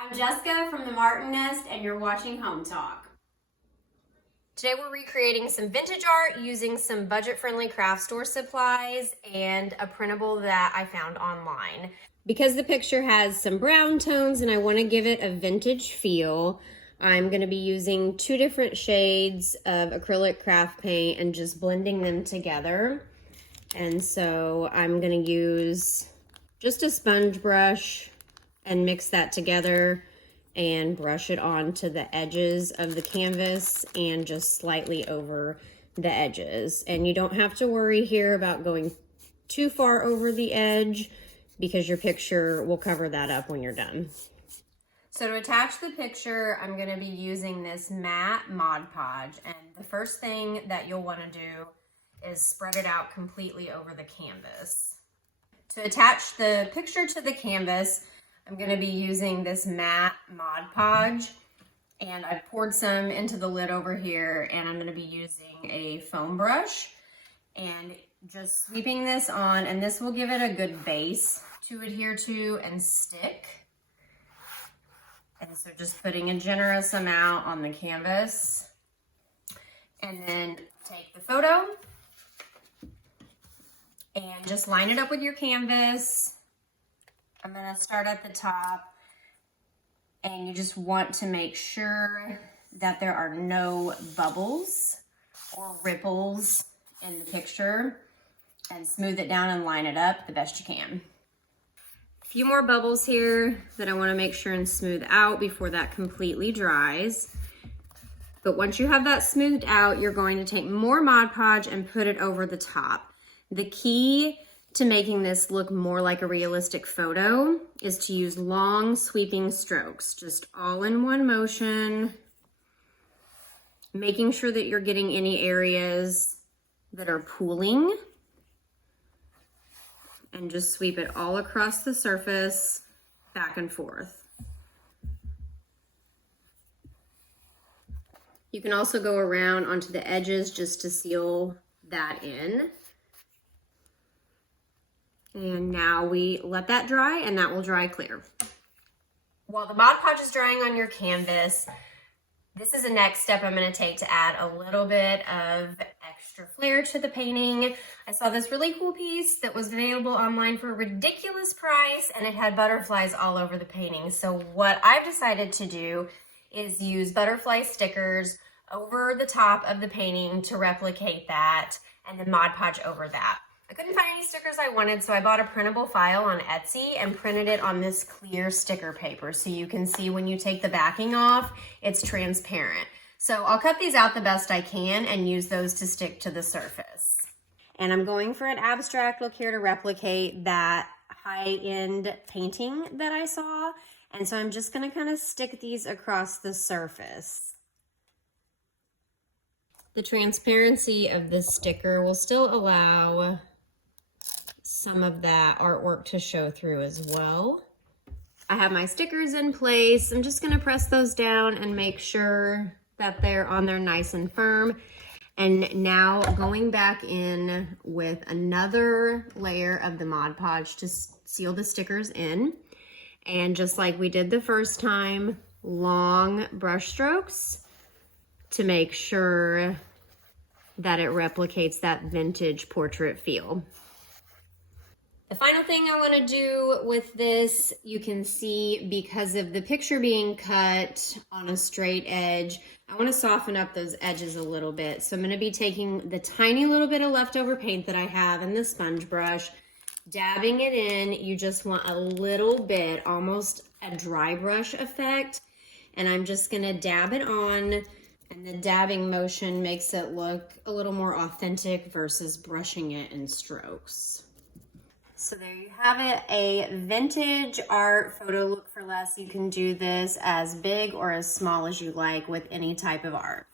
I'm Jessica from the Martin Nest, and you're watching Hometalk. Today we're recreating some vintage art using some budget-friendly craft store supplies and a printable that I found online. Because the picture has some brown tones and I want to give it a vintage feel, I'm going to be using 2 different shades of acrylic craft paint and just blending them together. And so I'm going to use just a sponge brush and mix that together and brush it onto the edges of the canvas and just slightly over the edges. And you don't have to worry here about going too far over the edge because your picture will cover that up when you're done. So to attach the picture, I'm going to be using this matte Mod Podge. And the first thing that you'll want to do is spread it out completely over the canvas. To attach the picture to the canvas, I'm going to be using this matte Mod Podge, and I poured some into the lid over here, and I'm going to be using a foam brush and just sweeping this on, and this will give it a good base to adhere to and stick. And so just putting a generous amount on the canvas, and then take the photo and just line it up with your canvas. I'm going to start at the top, and you just want to make sure that there are no bubbles or ripples in the picture, and smooth it down and line it up the best you can. A few more bubbles here that I want to make sure and smooth out before that completely dries. But once you have that smoothed out, you're going to take more Mod Podge and put it over the top. The key to making this look more like a realistic photo is to use long sweeping strokes, just all in one motion, making sure that you're getting any areas that are pooling, and just sweep it all across the surface, back and forth. You can also go around onto the edges just to seal that in. And now we let that dry, and that will dry clear. While the Mod Podge is drying on your canvas, this is the next step I'm going to take to add a little bit of extra flair to the painting. I saw this really cool piece that was available online for a ridiculous price, and it had butterflies all over the painting. So what I've decided to do is use butterfly stickers over the top of the painting to replicate that, and then Mod Podge over that. I couldn't find any stickers I wanted, so I bought a printable file on Etsy and printed it on this clear sticker paper so you can see when you take the backing off, it's transparent. So I'll cut these out the best I can and use those to stick to the surface. And I'm going for an abstract look here to replicate that high-end painting that I saw. And so I'm just going to kind of stick these across the surface. The transparency of this sticker will still allow some of that artwork to show through as well. I have my stickers in place. I'm just going to press those down and make sure that they're on there nice and firm. And now going back in with another layer of the Mod Podge to seal the stickers in. And just like we did the first time, long brush strokes to make sure that it replicates that vintage portrait feel. The final thing I want to do with this, you can see because of the picture being cut on a straight edge, I want to soften up those edges a little bit. So I'm going to be taking the tiny little bit of leftover paint that I have in the sponge brush, dabbing it in. You just want a little bit, almost a dry brush effect. And I'm just going to dab it on, and the dabbing motion makes it look a little more authentic versus brushing it in strokes. So there you have it, a vintage art photo look for less. You can do this as big or as small as you like with any type of art.